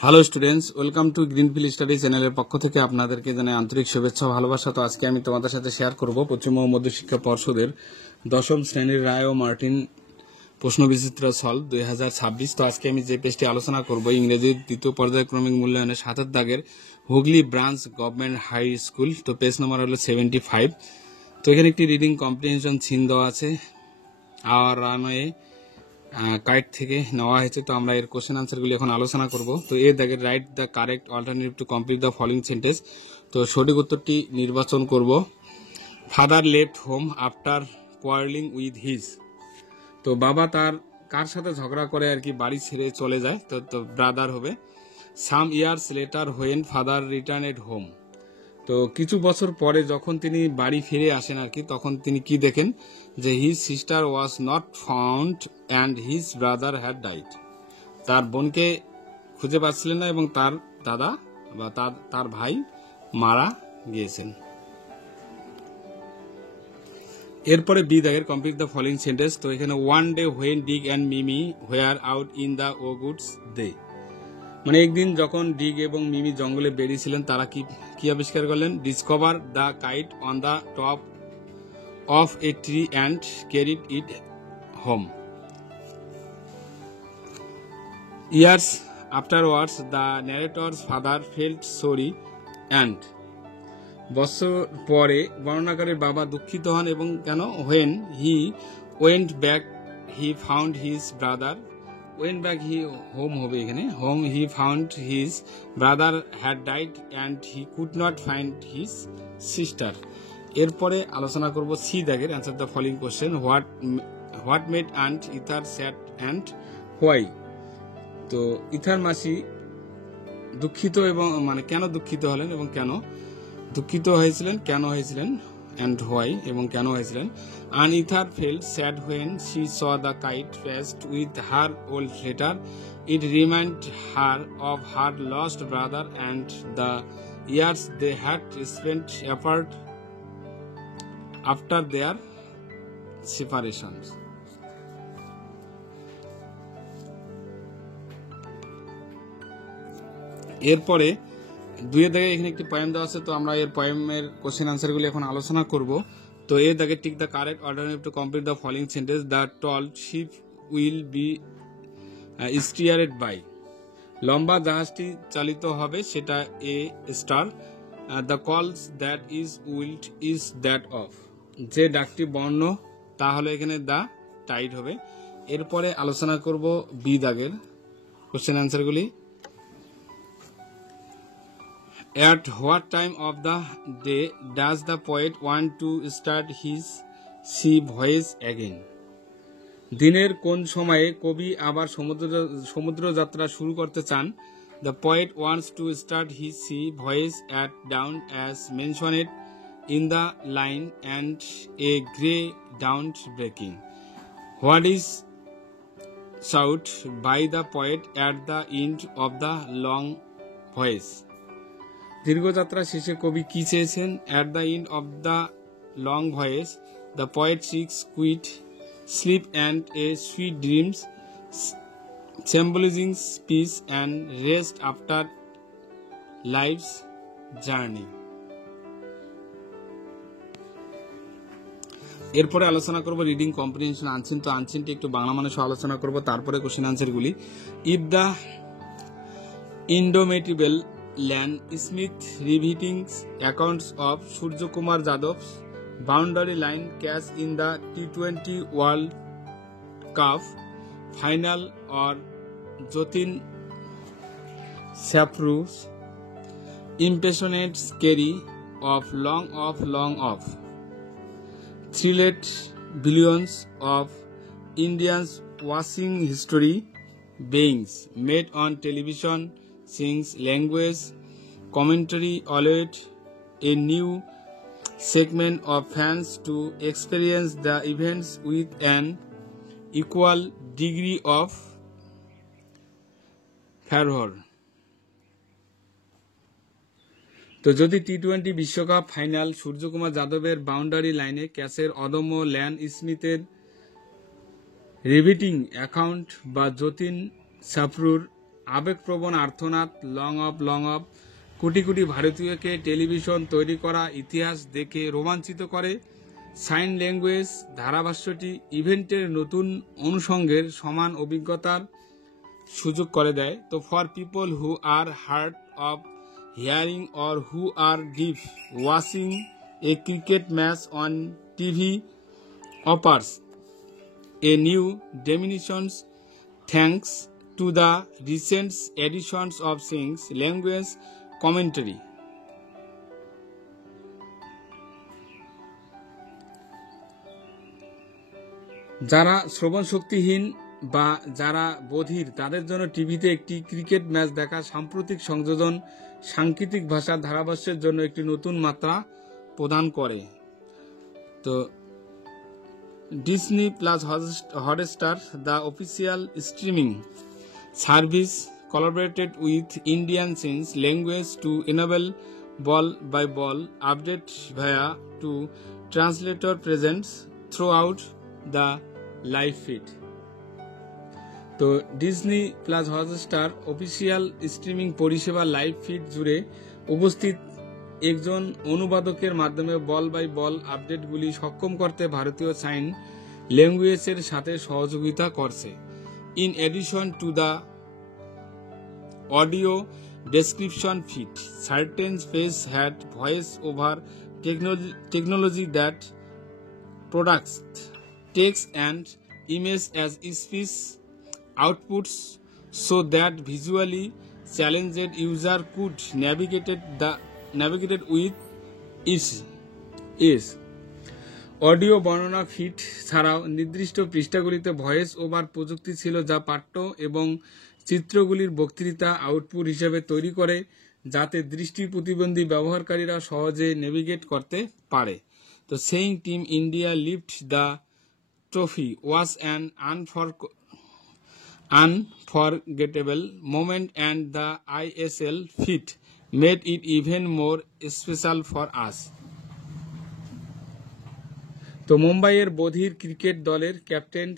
Hello students, welcome to greenfield study চ্যানেলের পক্ষ থেকে আপনাদেরকে জানাই আন্তরিক শুভেচ্ছা ভালোবাসা। তো আজকে আমি তোমাদের সাথে শেয়ার করব পশ্চিমবঙ্গ মধ্যশিক্ষা পর্ষদের দশম শ্রেণীর রায় ও মার্টিন প্রশ্নবিচিত্র সলভ 2026। তো আজকে আমি যে পেজটি আলোচনা করব ইংরেজির দ্বিতীয় পর্যায়ক্রমিক মূল্যায়নের 7 দাগের Hooghly branch government high school. তো পেজ নম্বর হলো 75। তো এখানে একটি রিডিং কম্প্রিহেনশন সিন দেওয়া আছে আর রানওয়ে কাইট থেকে নেওয়া হয়েছে। তো আমরা এর কোশ্চেন আনসারগুলি এখন আলোচনা করব। তো এর দাগে write the correct alternative to complete the following sentence. তো সঠিক উত্তরটি নির্বাচন করব। Father left home after quarrelling with his. তো বাবা তার কার সাথে ঝগড়া করে আর কি বাড়ি ছেড়ে চলে যায়, তো ব্রাদার হবে। Some years later when father returned home. তো কিছু বছর পরে যখন তিনি বাড়ি ফিরে আসেন আর কি, তখন তিনি কি দেখেন যে his sister was not found and his brother had died. তার বোনকে খুঁজে পাচ্ছিলেন না এবং তার দাদা বা তার ভাই মারা গিয়েছেন। এরপরে বি দাগের কমপ্লিট দ্য ফলোইং সেন্টেন্স। তো এখানে one day when Dig and Mimi were out in the woods they. মানে একদিন যখন ডিগ এবং মিমি জঙ্গলে বেরিয়েছিলেন, তারা কি আবিষ্কার করলেন? Discover the kite on the top of a tree and carried it home. Years afterwards the narrator's father felt sorry and. বছর পরে বর্ণনাকারীর বাবা দুঃখিত হন এবং কেন? When he went back he found his brother. When back he home হবে এখানে, home he found his brother had died and he could not find his sister. এরপরে আলোচনা করব সি দাগের answer the following question. What made and ether sad and why. তো ether মাসি দুঃখিত এবং মানে কেন দুঃখিত হলেন এবং কেন দুঃখিত হয়েছিলেন, কেন হয়েছিলেন, and why এবং কেন হয়েছিলেন। And Ether felt sad when she saw the kite fast with her old letter. It reminded her of her lost brother and the years they had spent apart after their separation. এরপরে দুইয়ের দাগে এখানে একটি poem দেওয়া আছে। তো আমরা এর পয়েমের কোশ্চেন আনসারগুলি এখন আলোচনা করব। তো এর দাগে tick the correct alternative to complete the following sentence. The tall ship will be steered by. লম্বা জাহাজটি চালিত হবে, সেটা a star. The calls that is wild is that of. যে ডাকটি বর্ণ তাহলে এখানে দ্য টাইড হবে। এরপরে আলোচনা করব বি দাগের question আনসারগুলি। At what time of the day does the poet want to start his sea voyage again? দিনের কোন সময়ে কবি আবার সমুদ্র যাত্রা শুরু করতে চান? The poet wants to start his sea voyage at dawn as mentioned in the line and a grey dawn breaking. What is sought by the poet at the end of the long voyage? দীর্ঘযাত্রা শেষে কবি কি চেয়েছেন? At the end of the long voyage the poet seeks quiet sleep and a sweet dreams symbolizing peace and rest after life's journey. এরপরে আলোচনা করব reading comprehension unseen. তো আনসিনটি একটু বাংলা মানে সহ আলোচনা করব, তারপরে কোশ্চেন আনসারগুলি। If the indomitable Land Smith repeating accounts of Surya Kumar Yadav's boundary line catch in the T20 World Cup final or Jatin Safru's impassionate carry of long off thrilled billions of Indians watching history beings made on television. Sings language commentary await a new segment of fans to experience the events with an equal degree of fervor. তো যদি টি-20 বিশ্বকাপ final Suryakumar যাদবের boundary লাইনে ক্যাচের অদম্য LAN স্মিথের রিভিটিং account বা যতীন সাফরুর আবেগপ্রবণ আর্তনাদ, long of crore crore ভারতীয়কে television তৈরি করা ইতিহাস দেখে রোমাঞ্চিত করে। সাইন ল্যাঙ্গুয়েজ ধারাভাষ্যটি ইভেন্টের নতুন অনুষঙ্গের সমান অভিজ্ঞতার সুযোগ করে দেয়। তো for people who are hard of hearing or who are deaf watching a cricket match on TV offers a new dimensions thanks to the recent editions of Singh's language commentary. যারা শ্রবণ শক্তিহীন বা যারা বধির তাদের জন্য টিভিতে একটি ক্রিকেট ম্যাচ দেখা সাম্প্রতিক সংযোজন সাংকেতিক ভাষার ধারাভাষ্যের জন্য একটি নতুন মাত্রা প্রদান করে। তো Disney Plus Hotstar, the official streaming service, collaborated with Indian Sign Language to enable ball-by-ball update via to translator presence throughout the live feed. তো Disney plus Hotstar official streaming পরিষেবা লাইভ ফিড জুড়ে উপস্থিত একজন অনুবাদকের মাধ্যমে বল by বল আপডেটগুলি সক্ষম করতে ভারতীয় sign ল্যাঙ্গুয়েজের সাথে সহযোগিতা করছে। In addition to the audio description feed, certain space had voice over technology that products text and image as speech outputs so that visually challenged user could navigated with ease. Audio বর্ণনা feed ছাড়াও নির্দিষ্ট পৃষ্ঠাগুলিতে voice over প্রযুক্তি ছিল যা পাঠ্য এবং চিত্রগুলির বক্তৃতা output হিসেবে তৈরি করে যাতে দৃষ্টি প্রতিবন্ধী ব্যবহারকারীরা সহজে নেভিগেট করতে পারে। তো saying team India lift the trophy was an unforgettable moment and the ISL feat made it even more special for us. তো মুম্বাইয়ের বধির ক্রিকেট দলের ক্যাপ্টেন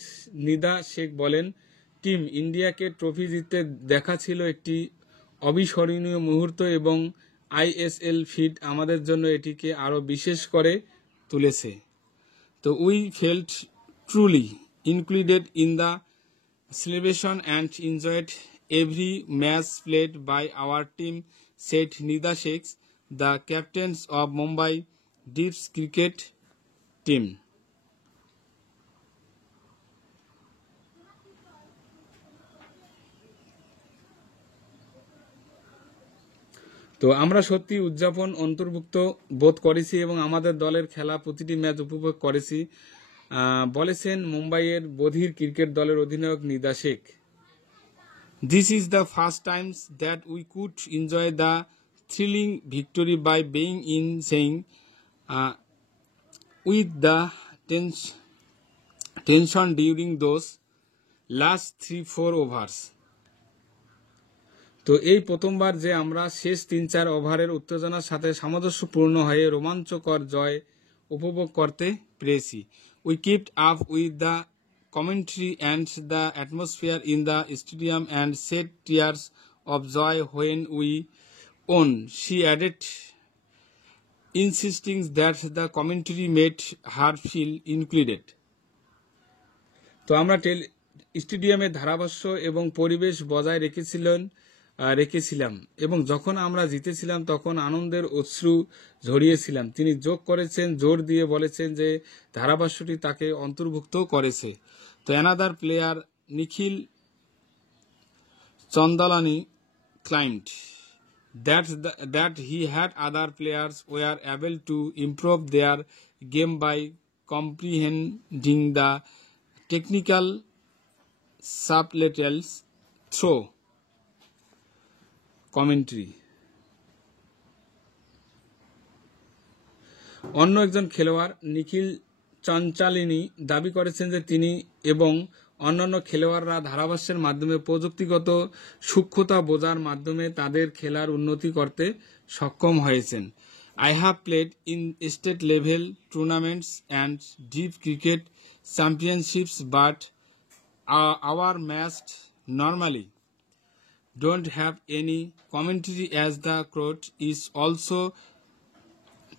নিদা শেখ বলেন, টিম ইন্ডিয়াকে ট্রফি জিততে দেখা ছিল একটি অবিস্মরণীয় মুহূর্ত এবং আইএসএল ফিড আমাদের জন্য এটিকে আরও বিশেষ করে তুলেছে। তো we felt truly included in the celebration and enjoyed every match played by our team, said Nida Sheikh, the captains of Mumbai Deeps cricket team. তো আমরা সত্যি উদযাপন অন্তর্ভুক্ত বোধ করেছি এবং আমাদের দলের খেলা প্রতিটি ম্যাচ উপভোগ করেছি, বলেছেন মুম্বাইয়ের বধির ক্রিকেট দলের অধিনায়ক Nida Sheikh. This is the first times that we could enjoy the thrilling victory by being in saying with the tension during those last 3-4 overs. তো এই প্রথমবার যে আমরা শেষ 3-4 ওভারের উত্তেজনার সাথে সামঞ্জস্যপূর্ণ হয়ে রোমাঞ্চকর জয় উপভোগ করতে পেরেছি। We kept up with the commentary and the atmosphere in the stadium and shed tears of joy when we won, she added, insisting that the commentary made her feel included. তো আমরা স্টেডিয়ামে ধারাভাষ্য এবং পরিবেশ বজায় রেখেছিলাম এবং যখন আমরা জিতেছিলাম তখন আনন্দের অশ্রু ঝরিয়েছিলাম। তিনি যোগ করেছেন, জোর দিয়ে বলেছেন যে ধারাভাষ্যটি তাকে অন্তর্ভুক্ত করেছে। তো another player Nikhil Chandalani claimed that he had other players were able to improve their game by comprehending the technical subtleties through commentary. অন্য একজন খেলোয়াড় নিখিল চঞ্চালিনী দাবি করেছেন যে তিনি এবং অন্যান্য খেলোয়াড়রা ধারাভাষ্যের মাধ্যমে প্রযুক্তিগত সূক্ষ্মতা বোঝার মাধ্যমে তাদের খেলার উন্নতি করতে সক্ষম হয়েছেন। I have played in state level tournaments and deep cricket championships, but our matched normally don't have any commentary as the court is also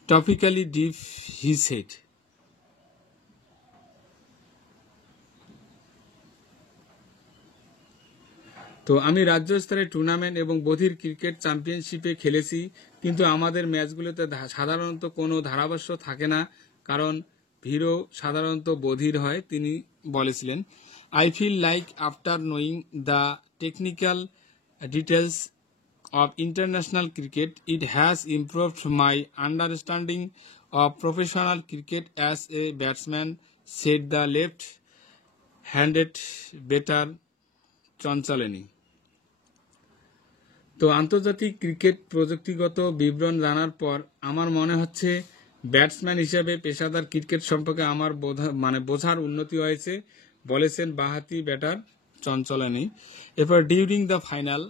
topically deep, he said. তো আমি রাজ্য স্তরে টুর্নামেন্ট এবং বধির ক্রিকেট চ্যাম্পিয়নশিপে খেলেছি, কিন্তু আমাদের ম্যাচগুলোতে সাধারণত কোনো ধারাভাষ্য থাকে না, কারণ হিরো সাধারণত বধির হয়, তিনি বলেছিলেন। I feel like after knowing the technical details of international cricket, it has improved my understanding of professional cricket as a batsman, said the left-handed batter চঞ্চলেনি। তো আন্তর্জাতিক ক্রিকেট প্রযুক্তিগত বিবরণ জানার পর আমার মনে হচ্ছে ব্যাটসম্যান হিসেবে পেশাদার ক্রিকেট সম্পর্কে আমার বোঝার উন্নতি হয়েছে, বলেছেন বাঁহাতি ব্যাটার চঞ্চলেনি। এরপর during the final,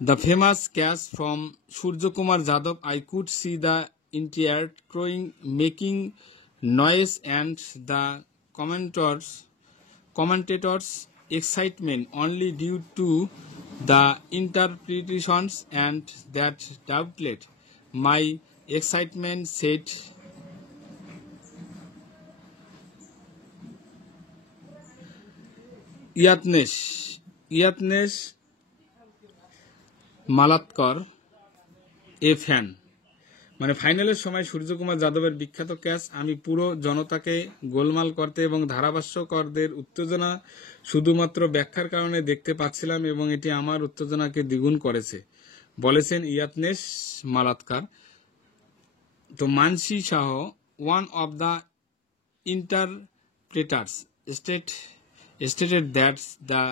the famous catch from Surya Kumar Yadav, I could see the entire crowd making noise and the commentators' excitement only due to the interpretations, and that doubtless my excitement, said Yatnesh Malatkar a fan. ফাইনালের সময় সূর্যকুমার যাদবের বিখ্যাত catch আমি পুরো জনতাকে গোলমাল করতে এবং ধারাভাষ্যকরদের উত্তেজনা শুধুমাত্র ব্যাখ্যার কারণে দেখতে পাচ্ছিলাম, এবং এটি আমার উত্তেজনাকে দ্বিগুণ করেছে, বলেছেন ইয়াতনেশ মালাতকার। তো মানসি Shah, one of the ইন্টারপ্রেটার্স, stated that the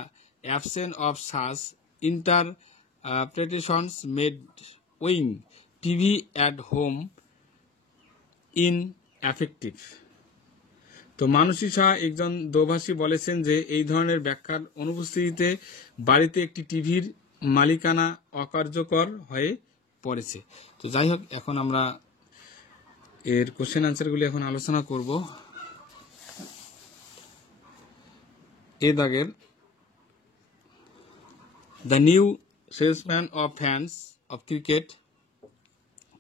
absence of such interpretations made viewing TV at home ineffective. তো মানসী শাহ, একজন দোভাষী, বলেছেন যে এই ধরনের ব্যাখ্যার অনুপস্থিতিতে বাড়িতে একটি টিভির মালিকানা অকার্যকর হয়ে পড়েছে। তো যাই হোক, এখন আমরা এর কোশ্চেন আনসারগুলি এখন আলোচনা করব। এ দাগের The new salesman of fans of cricket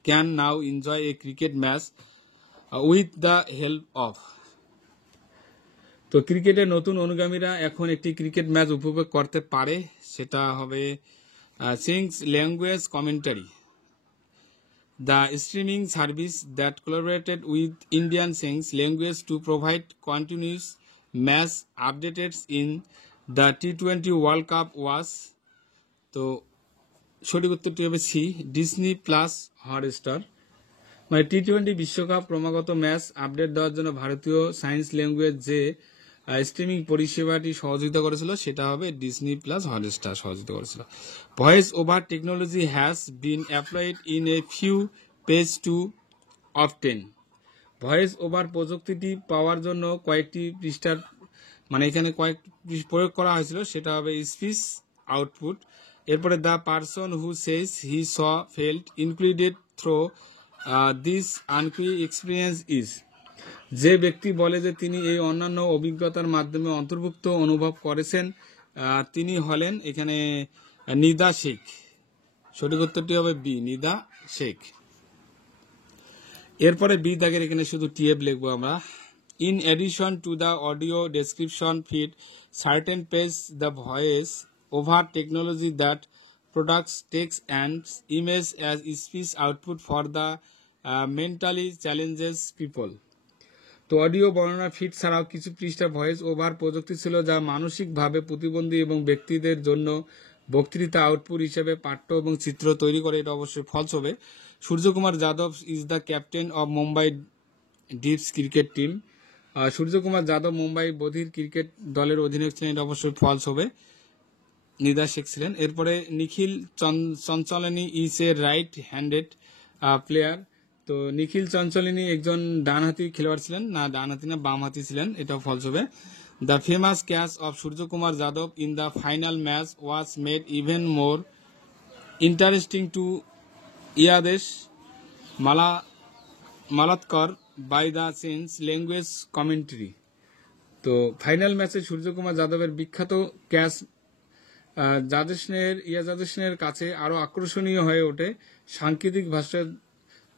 can now enjoy a cricket match with the help of. তো ক্রিকেটের নতুন অনুগামীরা এখন একটি ক্রিকেট ম্যাচ উপভোগ করতে পারে, সেটা হবে sings language commentary. The streaming service that collaborated with Indian Sings language to provide continuous match updates in the T20 World Cup was, তো সঠিক উত্তরটি হবে C, Disney plus Hotstar. T20 বিশ্বকাপ ক্রমাগত ম্যাচ আপডেট দেওয়ার জন্য ভারতীয় সায়েন্স ল্যাঙ্গুয়েজ যে স্ট্রিমিং পরিষেবাটি সহযোগিতা করেছিল, সেটা হবে ডিসনি প্লাস হটস্টার সহযোগিতা করেছিল। Voice over technology has been applied in a few page to obtain. Voice over প্রযুক্তিটি পাওয়ার জন্য কয়েকটি পৃষ্ঠার এখানে কয়েক প্রয়োগ করা হয়েছিল, সেটা হবে স্পিচ আউটপুট। এরপরে the person who says he saw felt included through this uncry experience is, যে ব্যক্তি বলে যে তিনি এই অন্যান্য অভিজ্ঞতার মাধ্যমে অন্তর্ভুক্ত অনুভব করেছেন, তিনি হলেন এখানে নিদা শেখ। সঠিক উত্তরটি হবে বি, নিদা শেখ। এরপরে বি দাগের এখানে শুধু টিএফ লিখবো আমরা। In addition to the audio description feed certain page the voice over technology that products text and image as speech output for the mentally challenges people. তো অডিও বর্ণনা ফিড ছাড়াও কিছু পৃষ্ঠা ভয়েস ওভার প্রযুক্তি ছিল, যা মানসিকভাবে প্রতিবন্ধী এবং ব্যক্তিদের জন্য বক্তৃতা আউটপুট হিসেবে পাঠ্য এবং চিত্র তৈরি করে। এটা অবশ্যই ফলস হবে। Suryakumar Yadav is the captain of Mumbai dips cricket team. Suryakumar Yadav Mumbai বধির ক্রিকেট দলের অধিনায়ক ছিলেন, এটা অবশ্যই ফলস হবে, নিদা শেখ ছিলেন। এরপরে Nikhil Chanchalini is a right handed player. তো নিখিল চঞ্চলিনী একজন ডানহাতি খেলোয়াড় ছিলেন, না ডানহাতি না বামহাতি ছিলেন, এটা ফলস হবে। The famous catch of Suryakumar Yadav in the final match was made even more interesting to Yadesh Malatkar by the sense language commentary. তো ফাইনাল ম্যাচে সূর্যকুমার যাদবের বিখ্যাত ক্যাচ ইয়াজাদেশনের কাছে আরো আকর্ষণীয় হয়ে ওঠে সাংকেতিক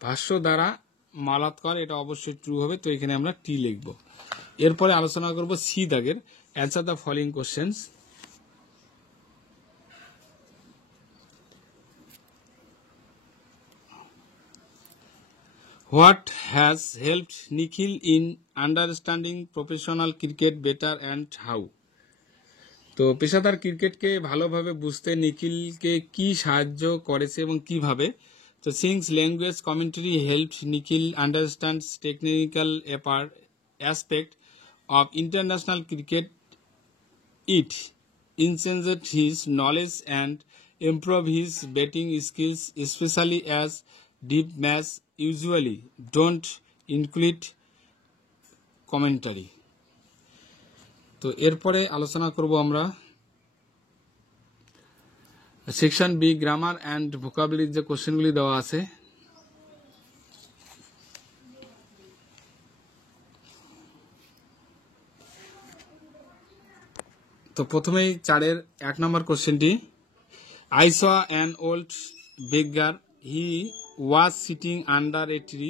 ভাষ্য দ্বারা মালাৎকার। এটা অবশ্যই ট্রু হবে, তো এখানে আমরা টি লিখব। এরপরে আলোচনা করব সি দাগের answer the following questions. What has helped Nikhil in understanding professional cricket better and how? তো পেশাদার ক্রিকেটকে ভালোভাবে বুঝতে নিখিলকে কি সাহায্য করেছে এবং কিভাবে? তো sings language commentary helped Nikhil understands technical aspect of international cricket. It enhanced his knowledge and improved his batting skills, especially as deep matches usually don't include commentary. তো এরপরে আলোচনা করব আমরা সেকশন বি গ্রামার অ্যান্ড ভোকাবুলারির যে কোশ্চেনগুলি দেওয়া আছে। তো প্রথমেই 4-এর 1 নম্বর কোশ্চেনটি, I saw an old beggar he was sitting under a tree.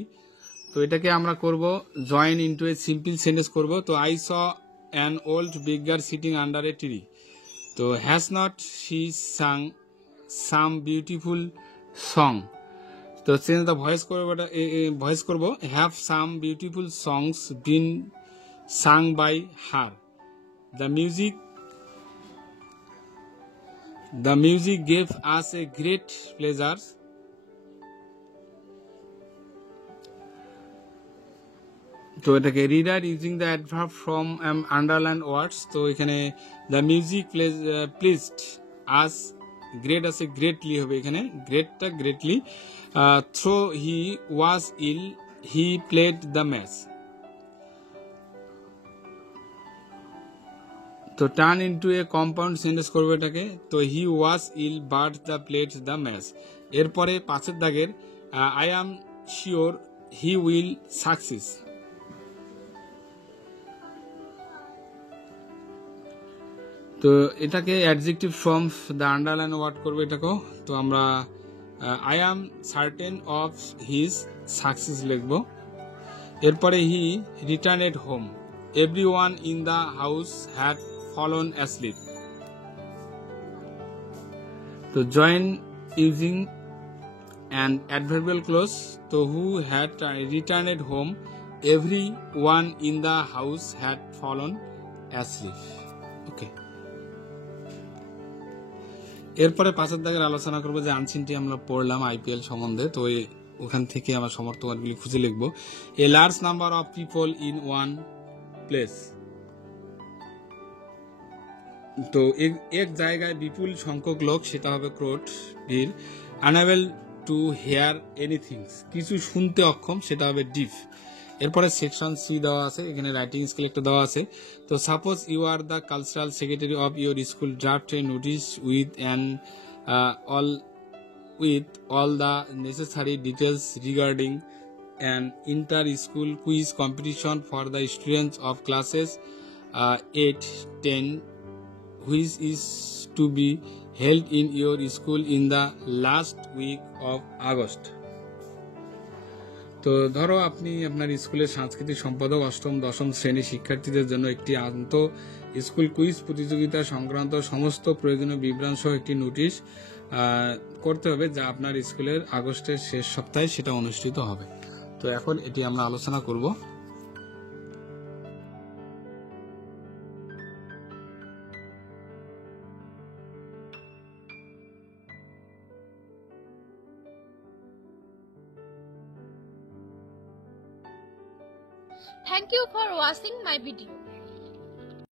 তো এটাকে আমরা করব join into a simple sentence করব। তো I saw an old beggar sitting under a tree. তো has not she sung some beautiful song. তো change the voice করব have some beautiful songs been sung by her. The music gave us a great pleasure. তো এটাকে rewrite using the adverb from underline words. তো এখানে the music pleased us, great আছে greatly হবে, এখানে গ্রেটটা greatly. Though he was ill he played the match. তো turn into a compound sentence করবে এটাকে। তো he was ill but the played the match. এরপরে 5-এর দাগের I am sure he will succeed. তো এটাকে adjective form the underline word করবে এটাকেও। তো আমরা I am certain of his success লিখব। এরপরে he রিটার্নেড home, everyone in the house had fallen asleep. তো join using an adverbial clause. তো who had returned home, everyone in the house had fallen asleep. ওকে, এরপরে 5-এর দাগের আলোচনা করবো যে আনসিনটি আমরা পড়লাম আইপিএল সম্বন্ধে। তো ওখান থেকে আমরা সমর্থকগুলি খুঁজে লিখবো। A large number of people in one place. তো এক জায়গায় বিপুল সংখ্যক লোক, সেটা হবে ক্রোট ভিড়। আনএবল টু হেয়ার এনিথিং, কিছু শুনতে অক্ষম, সেটা হবে ডিফ। এরপরে সেকশন সি দেওয়া আছে, এখানে রাইটিং স্কিল একটা দেওয়া আছে। তো suppose you are the cultural secretary of your school, draft a notice with all the necessary details regarding an inter school quiz competition for the students of classes 8-10 which is to be held in your school in the last week of August. তো ধরো আপনি আপনার স্কুলের সাংস্কৃতিক সম্পাদক 8ম-10ম শ্রেণীর শিক্ষার্থীদের জন্য একটি স্কুল কুইজ প্রতিযোগিতা সংক্রান্ত সমস্ত প্রয়োজনীয় বিবরণ সহ একটি নোটিশ করতে হবে, যা আপনার স্কুলের আগস্টের শেষ সপ্তাহে সেটা অনুষ্ঠিত হবে। তো এখন এটি আমরা আলোচনা করব। Thank you for watching my video.